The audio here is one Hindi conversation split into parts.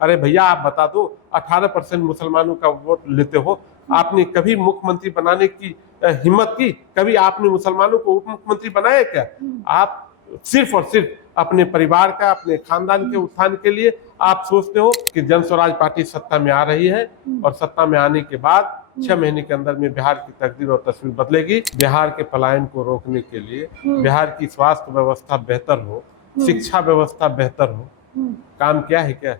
अरे भैया आप बता दो, 18% मुसलमानों का वोट लेते हो, आपने कभी मुख्यमंत्री बनाने की हिम्मत की? कभी आपने मुसलमानों को उप मुख्यमंत्री बनाया क्या? आप सिर्फ और सिर्फ अपने परिवार का, अपने खानदान के उत्थान के लिए आप सोचते हो कि जन स्वराज पार्टी सत्ता में आ रही है और सत्ता में आने के बाद 6 महीने के अंदर में बिहार की तकदीर और तस्वीर बदलेगी। बिहार के पलायन को रोकने के लिए, बिहार की स्वास्थ्य व्यवस्था बेहतर हो, शिक्षा व्यवस्था बेहतर हो, काम किया है क्या?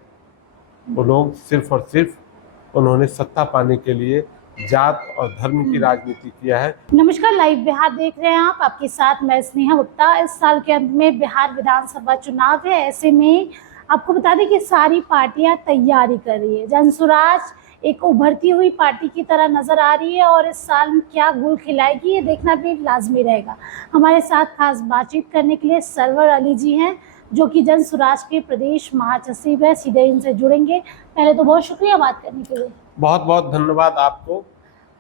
वो लोग सिर्फ और सिर्फ उन्होंने सत्ता पाने के लिए जात और धर्म की राजनीति किया है। नमस्कार, लाइव बिहार देख रहे हैं आप, आपके साथ मैं स्नेहा गुप्ता। इस साल के अंत में बिहार विधानसभा चुनाव है। ऐसे में आपको बता दें कि सारी पार्टियां तैयारी कर रही है। जनसुराज एक उभरती हुई पार्टी की तरह नजर आ रही है और इस साल क्या गुल खिलाएगी ये देखना भी लाजमी रहेगा। हमारे साथ खास बातचीत करने के लिए सरवर अली जी हैं, जो कि जनसुराज के प्रदेश महासचिव है। सीधे इनसे जुड़ेंगे। पहले तो बहुत शुक्रिया बात करने के लिए। बहुत बहुत धन्यवाद आपको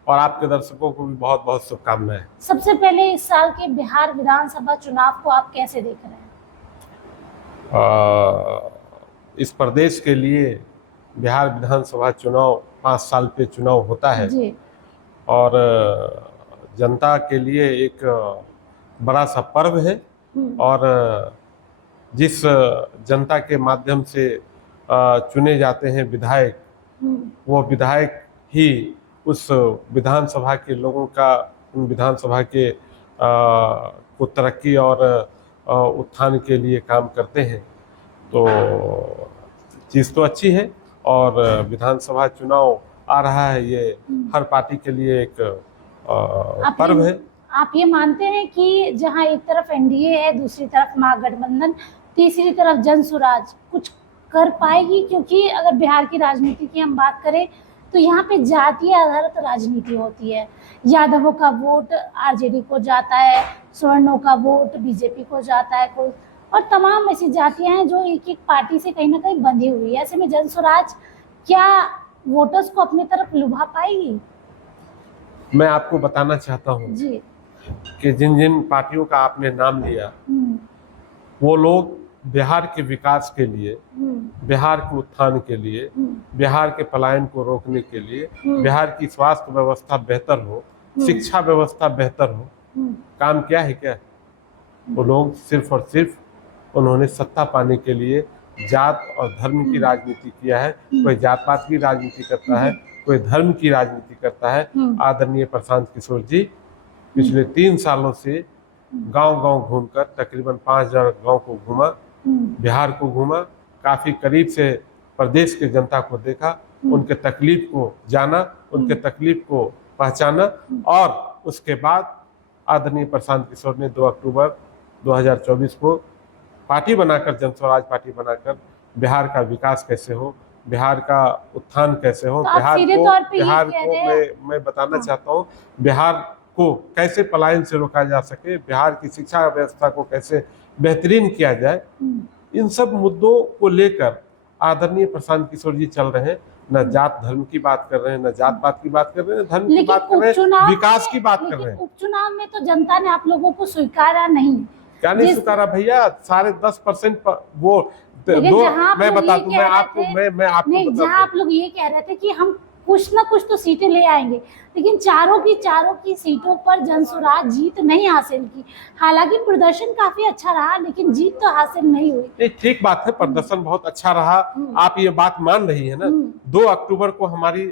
और आपके दर्शकों को भी बहुत बहुत शुभकामनाएं। सबसे पहले इस साल के बिहार विधानसभा चुनाव को आप कैसे देख रहे हैं? इस प्रदेश के लिए बिहार विधानसभा चुनाव 5 साल पे चुनाव होता है जी। और जनता के लिए एक बड़ा सा पर्व है और जिस जनता के माध्यम से चुने जाते हैं विधायक, वो विधायक ही उस विधानसभा के लोगों का, उन विधानसभा के को तरक्की और उत्थान के लिए काम करते हैं। तो चीज़ तो अच्छी है और विधानसभा चुनाव आ रहा है, ये हर पार्टी के लिए एक पर्व है। आप ये मानते हैं कि जहां एक तरफ एनडीए है, दूसरी तरफ महागठबंधन, तीसरी तरफ जनसुराज कुछ कर पाएगी? क्योंकि अगर बिहार की राजनीति की हम बात करें तो यहाँ पे जातीय आधारित राजनीति होती है। यादवों का वोट आरजेडी को जाता है, सवर्णों का वोट बीजेपी को जाता है, और तमाम ऐसी जातियां हैं जो एक एक पार्टी से कहीं ना कहीं बंधी हुई है। ऐसे में जनसुराज क्या वोटर्स को अपनी तरफ लुभा पाएगी? मैं आपको बताना चाहता हूँ जी कि जिन जिन पार्टियों का आपने नाम लिया, वो लोग बिहार के विकास के लिए, बिहार के उत्थान के लिए, बिहार के पलायन को रोकने के लिए, बिहार की स्वास्थ्य व्यवस्था बेहतर हो, शिक्षा व्यवस्था बेहतर हो, काम किया है क्या? वो लोग सिर्फ और सिर्फ उन्होंने सत्ता पाने के लिए जात और धर्म की राजनीति किया है। कोई जात पात की राजनीति करता है, कोई धर्म की राजनीति करता है। आदरणीय प्रशांत किशोर जी पिछले 3 सालों से गांव-गांव घूमकर तकरीबन 5000 गांव को घूमा, बिहार को घूमा, काफी करीब से प्रदेश के जनता को देखा, उनके तकलीफ को जाना, उनके तकलीफ को पहचाना और उसके बाद आदरणीय प्रशांत किशोर ने 2 अक्टूबर 2024 को पार्टी बनाकर, जनस्वराज पार्टी बनाकर बिहार का विकास कैसे हो, बिहार का उत्थान कैसे हो, तो बिहार को मैं बताना चाहता हूँ, बिहार को कैसे पलायन से रोका जा सके, बिहार की शिक्षा व्यवस्था को कैसे बेहतरीन किया जाए, इन सब मुद्दों को लेकर आदरणीय प्रशांत किशोर जी चल रहे हैं। न जात धर्म की बात कर रहे हैं, न जात पात की बात कर रहे हैं, न धर्म की बात कर रहे हैं, विकास की बात कर रहे हैं। उपचुनाव में तो जनता ने आप लोगों को स्वीकारा नहीं। क्या नहीं स्वीकारा भैया? 10.5% वो मैं बता दूं, मैं आपको जहाँ आप लोग ये कह रहे थे कि हम कुछ ना कुछ तो सीटें ले आएंगे, लेकिन चारों की सीटों पर जनसुराज जीत नहीं हासिल की। हालांकि प्रदर्शन काफी अच्छा रहा, लेकिन जीत तो हासिल नहीं हुई। ठीक बात है, प्रदर्शन बहुत अच्छा रहा, आप ये बात मान रही है ना। 2 अक्टूबर को हमारी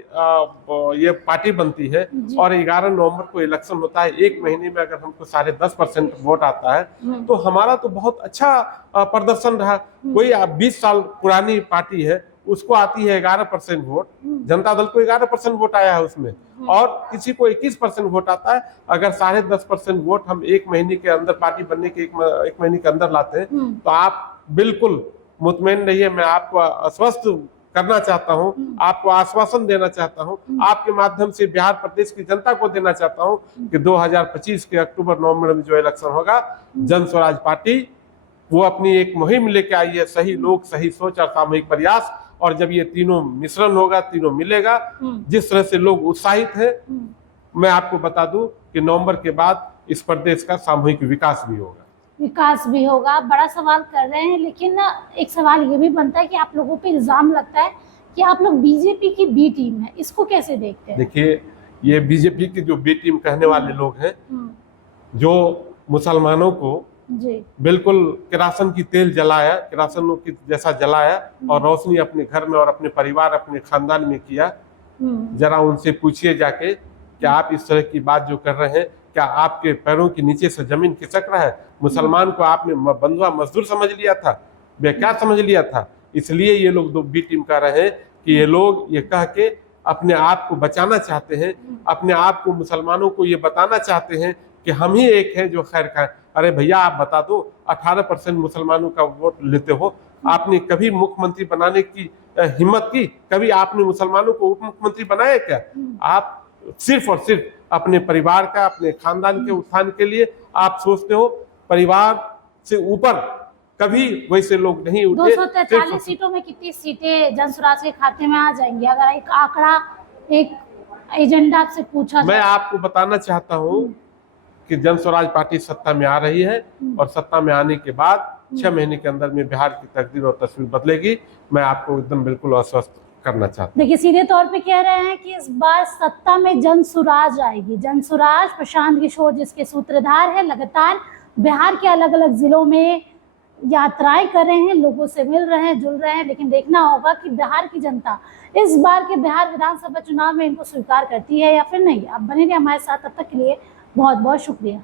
ये पार्टी बनती है और 11 नवंबर को इलेक्शन होता है। 1 महीने में अगर हमको 10.5% वोट आता है तो हमारा तो बहुत अच्छा प्रदर्शन रहा। कोई 20 साल पुरानी पार्टी है, उसको आती है 11% वोट, जनता दल को 11% वोट आया है उसमें, और किसी को 21% वोट आता है। अगर 10.5% वोट हम 1 महीने के अंदर, पार्टी बनने के 1 महीने के अंदर लाते हैं, तो आप बिल्कुल मुतमईन रहिए। मैं आपको आश्वस्त करना चाहता हूं, आपको आश्वासन देना चाहता हूं, आपके माध्यम से बिहार प्रदेश की जनता को देना चाहता हूं कि 2025 के अक्टूबर नवंबर में जो इलेक्शन होगा, जनस्वराज पार्टी वो अपनी एक मुहिम लेके आई है, सही लोग, सही सोच और सामूहिक प्रयास। और जब ये तीनों मिश्रण होगा, तीनों मिलेगा, जिस तरह से लोग उत्साहित हैं, मैं आपको बता दूं कि नवंबर के बाद इस प्रदेश का सामूहिक विकास भी होगा। विकास भी होगा, बड़ा सवाल कर रहे हैं। लेकिन ना एक सवाल ये भी बनता है कि आप लोगों पे इल्जाम लगता है कि आप लोग बीजेपी की बी टीम है, इसको कैसे देखते हैं? देखिए, ये बीजेपी की जो बी टीम कहने वाले लोग हैं, जो मुसलमानों को जी बिल्कुल किरासन की तेल जलाया, किरासन की जैसा जलाया और रोशनी अपने घर में और अपने परिवार, अपने खानदान में किया। जरा उनसे पूछिए जाके कि आप इस तरह की बात जो कर रहे हैं, क्या आपके पैरों के नीचे से जमीन खिसक रहा है? मुसलमान को आपने बंधुआ मजदूर समझ लिया था, बेकार समझ लिया था। इसलिए ये लोग दो बी टीम कर रहे हैं कि ये लोग ये कह के अपने आप को बचाना चाहते हैं, अपने आप को मुसलमानों को ये बताना चाहते हैं कि हम ही एक हैं जो खैर का। अरे भैया, आप बता दो, 18% मुसलमानों का वोट लेते हो, आपने कभी मुख्यमंत्री बनाने की हिम्मत की? कभी आपने मुसलमानों को उप मुख्यमंत्री बनाया क्या? आप सिर्फ और सिर्फ अपने परिवार का, अपने खानदान के उत्थान के लिए आप सोचते हो। परिवार से ऊपर कभी वैसे लोग नहीं उठे। 243 सीटों में कितनी सीटें जनसुराज के खाते में आ जाएंगी? अगर एक आंकड़ा, एक एजेंडा आपसे पूछा मैं जाए। आपको बताना चाहता हूँ कि जनस्वराज पार्टी सत्ता में आ रही है और सत्ता में आने के बाद 6 महीने के अंदर में बिहार की तकदीर और तस्वीर बदलेगी। मैं आपको एकदम बिल्कुल आश्वस्त करना चाहता हूँ। देखिए, सीधे तौर पे कह रहे हैं कि इस बार सत्ता में जनसुराज आएगी। जनसुराज प्रशांत किशोर जिसके सूत्रधार है, लगातार बिहार के अलग अलग जिलों में यात्राएं कर रहे हैं, लोगों से मिल रहे हैं, जुड़ रहे हैं। लेकिन देखना होगा कि बिहार की जनता इस बार के बिहार विधानसभा चुनाव में इनको स्वीकार करती है या फिर नहीं। आप बने रहिए हमारे साथ, तब तक के लिए बहुत बहुत शुक्रिया।